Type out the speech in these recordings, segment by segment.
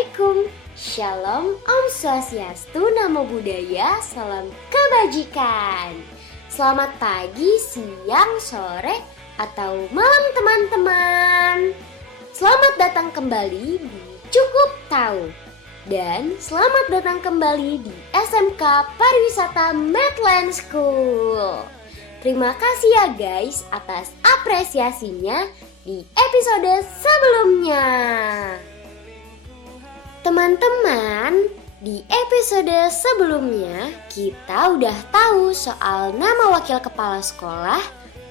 Assalamualaikum, Shalom, Om Swastiastu, Namo Buddhaya, Salam Kebajikan. Selamat pagi, siang, sore, atau malam teman-teman. Selamat datang kembali di Cukup Tahu. Dan selamat datang kembali di SMK Pariwisata Medland School. Terima kasih ya guys atas apresiasinya di episode sebelumnya. Teman-teman, di episode sebelumnya kita udah tahu soal nama wakil kepala sekolah,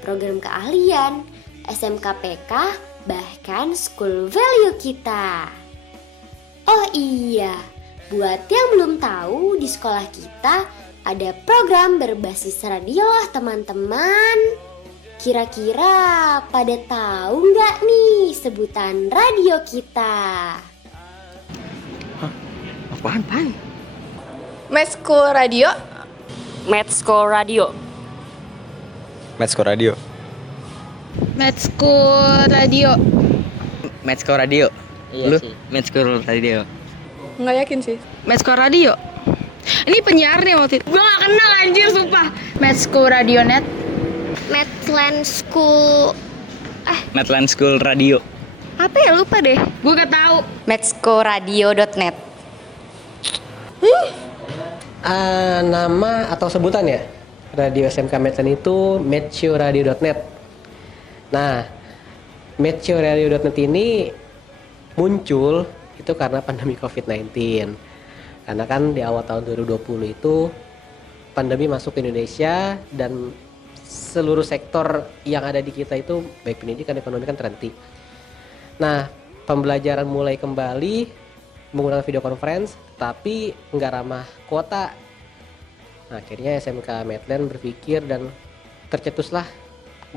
program keahlian, SMKPK, bahkan school value kita. Oh iya, buat yang belum tahu, di sekolah kita ada program berbasis radio loh teman-teman. Kira-kira pada tahu nggak nih sebutan radio kita? Apaan? Medsko Radio. Medsko Radio. Medsko Radio. Medsko Radio. Medsko Radio. Iya Lu? sih. Medsko Radio. Nggak yakin sih. Medsko Radio. Ini penyiarnya waktu itu. Gue gak kenal anjir sumpah. Medsko Radio Net. Medland School. Medland School Radio. Apa ya, lupa deh. Gue gak tahu. Medskoradio.net. Nama atau sebutan ya, radio SMK Medland itu medcioradio.net. Nah, medcioradio.net ini muncul itu karena pandemi COVID-19. Karena kan di awal tahun 2020 itu pandemi masuk ke Indonesia dan seluruh sektor yang ada di kita itu baik pendidikan, ekonomi kan terhenti. Nah, pembelajaran mulai kembali menggunakan video conference, tapi nggak ramah kuota. Nah, akhirnya SMK Medland berpikir dan tercetuslah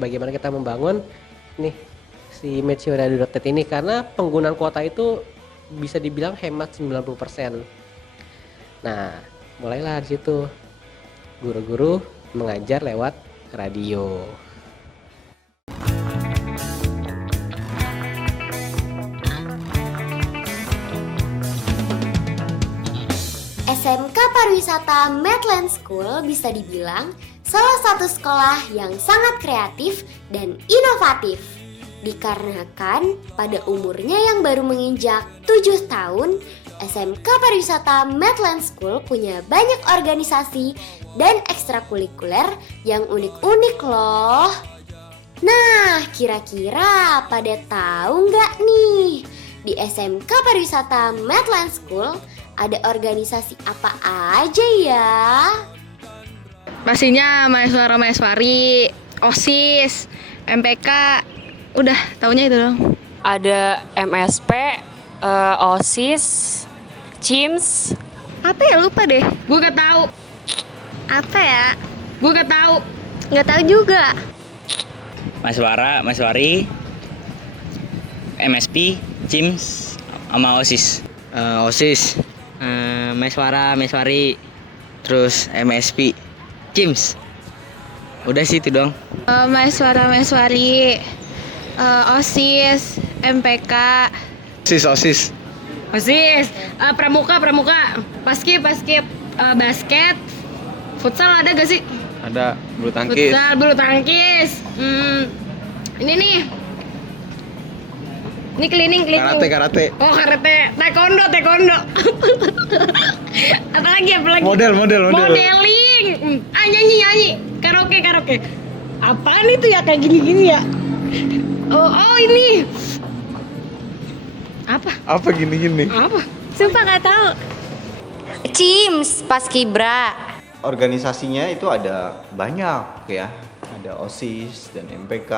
bagaimana kita membangun nih si medcioradio.net ini, karena penggunaan kuota itu bisa dibilang hemat 90%. Nah, mulailah di situ guru-guru mengajar lewat radio. SMK Pariwisata Medland School bisa dibilang salah satu sekolah yang sangat kreatif dan inovatif. Dikarenakan pada umurnya yang baru menginjak 7 tahun, SMK Pariwisata Medland School punya banyak organisasi dan ekstrakurikuler yang unik-unik loh. Nah, kira-kira pada tahu nggak nih, di SMK Pariwisata Medland School ada organisasi apa aja ya? Pastinya mahasiswa mahasiswari, OSIS, MPK. Udah, taunya itu dong. Ada MSP, OSIS, CIMS. Apa ya, lupa deh. Gue gak tahu. Apa ya? Gue gak tahu. Nggak tahu juga. Mahasiswara, mahasiswari, MSP, CIMS, sama OSIS. OSIS, mahasiswara, mahasiswari, terus MSP, CIMS. Udah sih itu dong. Mahasiswa mahasiswari, OSIS, MPK, OSIS. pramuka, paskib, basket, futsal ada gak sih? Ada bulu tangkis. Futsal, bulu tangkis. Ini nih. Ini cleaning. Karate. Oh, karate, taekwondo. Apalagi. Model. Modeling. Nyanyi. Karaoke. Apaan itu ya, kayak gini ya? Oh ini. Apa gini? Apa? Sumpah nggak tahu. CIMS, Paskibra. Organisasinya itu ada banyak ya, ada OSIS dan MPK,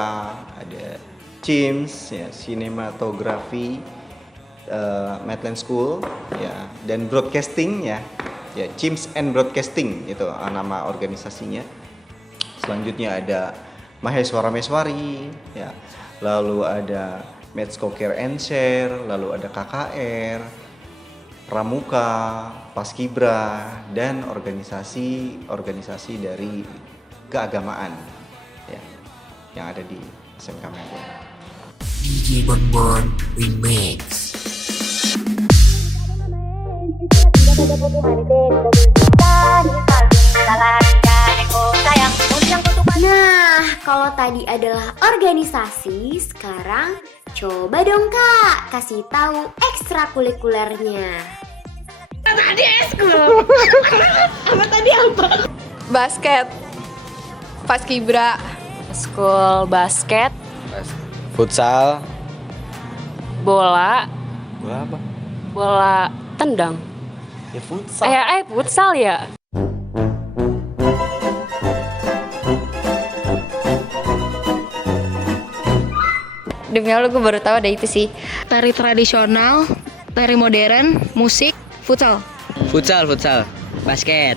ada CIMS ya, sinematografi, Medland School ya, dan broadcasting ya, CIMS and Broadcasting itu nama organisasinya. Selanjutnya ada mahasiswa-mahasiswari ya, lalu ada Medsko Care and Share, lalu ada KKR, Pramuka, Paskibra, dan organisasi dari keagamaan ya, yang ada di SMK Medland. DJ Bonbon Remix. Nah, kalau tadi adalah organisasi, sekarang coba dong Kak, kasih tahu ekstrakurikulernya. Basket, paskibra, School basket, Futsal. bola, Bola apa? bola tendang. Ya futsal. Futsal ya. Demi Allah gue baru tahu ada itu sih. tari tradisional, tari modern, musik, futsal. Futsal, basket,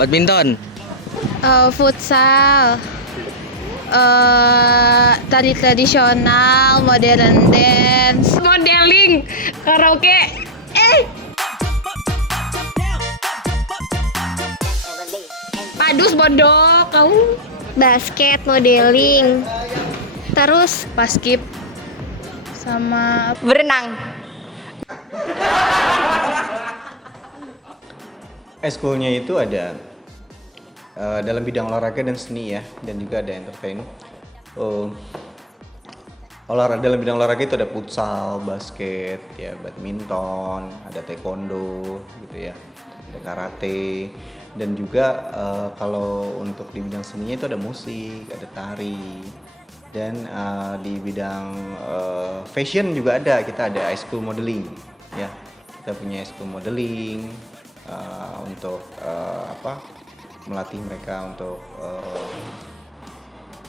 badminton, Futsal, tari tradisional, modern dance, modeling, karaoke. Padus bodoh kau. Basket, modeling. Terus paskib sama Berenang. Eskulnya itu ada dalam bidang olahraga dan seni ya, dan juga ada entertain. Dalam bidang olahraga itu ada futsal, basket, ya badminton, ada taekwondo gitu ya, ada karate, dan juga kalau untuk di bidang seninya itu ada musik, ada tari, dan di bidang fashion juga ada, kita ada high school modeling ya, kita punya high school modeling untuk melatih mereka untuk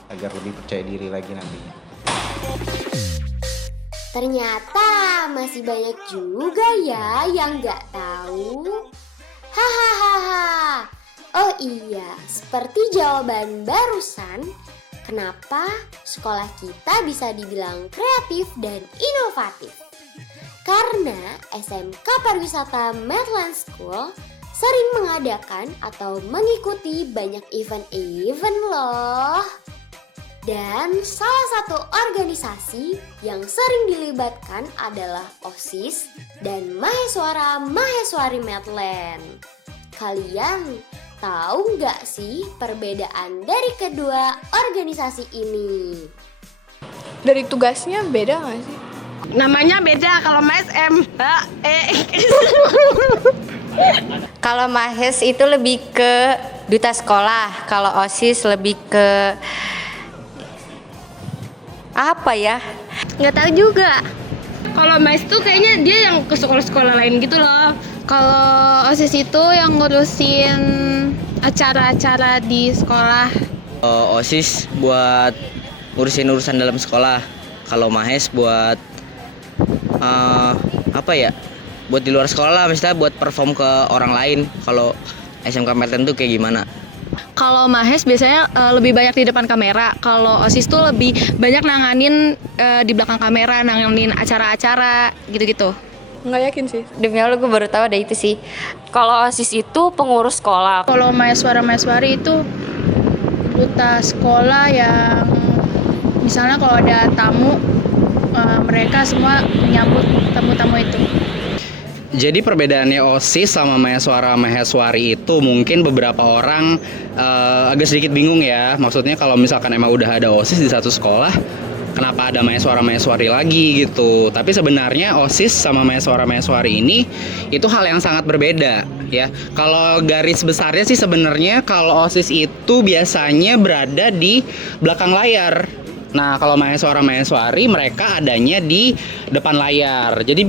agar lebih percaya diri lagi nantinya. Ternyata masih banyak juga ya yang nggak tahu. Hahaha. Oh iya, seperti jawaban barusan, kenapa sekolah kita bisa dibilang kreatif dan inovatif? Karena SMK Pariwisata Medland School sering mengadakan atau mengikuti banyak event-event loh. Dan salah satu organisasi yang sering dilibatkan adalah OSIS dan Mahasiswa-Mahasiswari Medland. Kalian tahu nggak sih perbedaan dari kedua organisasi ini? dari tugasnya beda nggak sih? Namanya beda kalau MSM. Kalau Mahes itu lebih ke duta sekolah, kalau OSIS lebih ke apa ya? Nggak tahu juga. Kalau MAS tuh kayaknya dia yang ke sekolah-sekolah lain gitu loh. Kalau OSIS itu yang ngurusin acara-acara di sekolah. OSIS buat ngurusin urusan dalam sekolah. Kalau Mahes buat buat di luar sekolah lah, misalnya buat perform ke orang lain. Kalau SMK Medland tuh kayak gimana? Kalau Mahes biasanya lebih banyak di depan kamera. Kalau OSIS tuh lebih banyak nanganin di belakang kamera, nanganin acara-acara gitu-gitu. Nggak yakin sih. Demi Allah gue baru tahu ada itu sih. Kalau OSIS itu pengurus sekolah. Kalau Mahasiswa-Mahasiswari itu duta sekolah yang misalnya kalau ada tamu, mereka semua menyambut tamu-tamu itu. Jadi perbedaannya OSIS sama Mahasiswa-Mahasiswari itu mungkin beberapa orang agak sedikit bingung ya. Maksudnya kalau misalkan emang udah ada OSIS di satu sekolah, kenapa ada Mahasiswa-Mahasiswari lagi gitu. Tapi sebenarnya OSIS sama Mahasiswa-Mahasiswari ini itu hal yang sangat berbeda ya. Kalau garis besarnya sih sebenarnya kalau OSIS itu biasanya berada di belakang layar. Nah, kalau Mahasiswa-Mahasiswari mereka adanya di depan layar. Jadi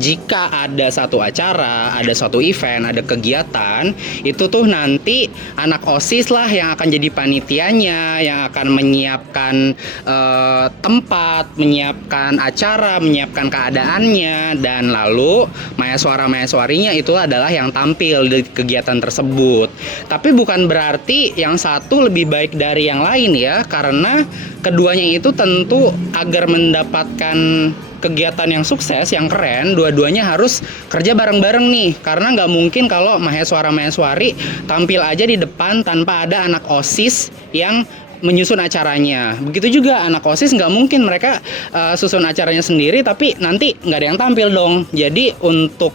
jika ada satu acara, ada suatu event, ada kegiatan, itu tuh nanti anak OSIS lah yang akan jadi panitianya, yang akan menyiapkan tempat, menyiapkan acara, menyiapkan keadaannya, dan lalu Mahasiswa-Mahasiswarinya itu adalah yang tampil di kegiatan tersebut. Tapi bukan berarti yang satu lebih baik dari yang lain ya, karena keduanya itu tentu agar mendapatkan kegiatan yang sukses, yang keren, dua-duanya harus kerja bareng-bareng nih. Karena nggak mungkin kalau Mahasiswa-Mahasiswari tampil aja di depan tanpa ada anak OSIS yang menyusun acaranya. Begitu juga anak OSIS nggak mungkin mereka susun acaranya sendiri tapi nanti nggak ada yang tampil dong. Jadi untuk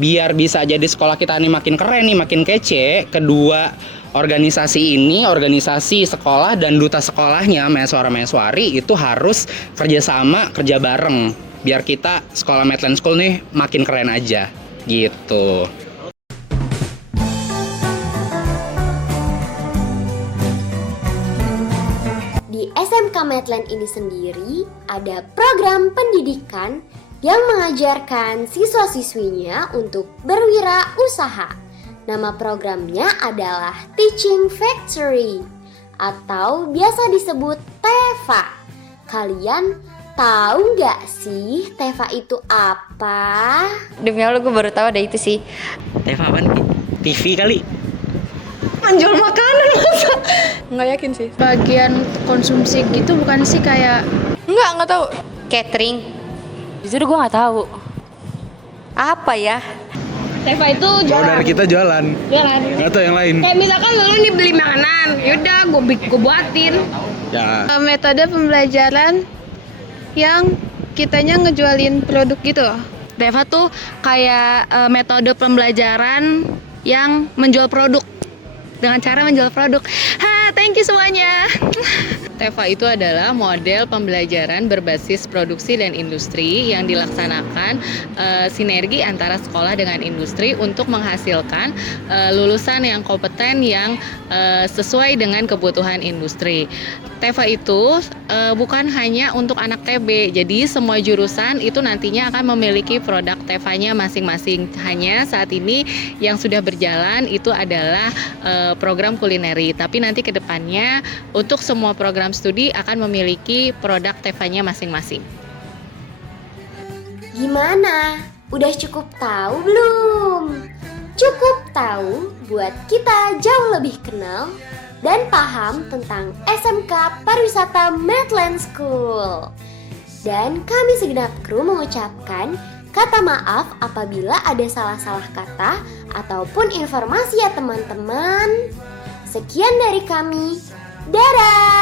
biar bisa jadi sekolah kita ini makin keren nih, makin kece, kedua organisasi ini, organisasi sekolah dan duta sekolahnya, mahasiswa-mahasiswari itu harus kerjasama, kerja bareng, biar kita sekolah Medland School nih makin keren aja, gitu. Di SMK Medland ini sendiri ada program pendidikan yang mengajarkan siswa-siswinya untuk berwirausaha. Nama programnya adalah Teaching Factory atau biasa disebut TEVA. Kalian tahu nggak sih TEVA itu apa? Demi Allah gue baru tahu ada itu sih. Teva apaan? TV kali. Menjual makanan masa? Nggak yakin sih. Bagian konsumsi gitu bukan sih kayak Nggak tahu. Catering. Jujur gue nggak tahu. Apa ya? Teva itu Kalau jualan. dari kita jualan, Jualan. nggak tahu yang lain. Kayak misalkan lu nih beli makanan, yaudah gue buatin. Ya. Metode pembelajaran yang kitanya ngejualin produk gitu. Teva tuh kayak metode pembelajaran yang menjual produk. Dengan cara menjual produk. Thank you semuanya. TEVA itu adalah model pembelajaran berbasis produksi dan industri yang dilaksanakan sinergi antara sekolah dengan industri untuk menghasilkan lulusan yang kompeten yang sesuai dengan kebutuhan industri. TEVA itu bukan hanya untuk anak TB, jadi semua jurusan itu nantinya akan memiliki produk TEVA-nya masing-masing. Hanya saat ini yang sudah berjalan itu adalah program kulineri, tapi nanti ke depannya untuk semua program studi akan memiliki produk TEVA-nya masing-masing. Gimana? Udah cukup tahu belum? Cukup tahu buat kita jauh lebih kenal dan paham tentang SMK Pariwisata Medland School. Dan kami segenap kru mengucapkan kata maaf apabila ada salah-salah kata ataupun informasi ya teman-teman. Sekian dari kami. Dadah!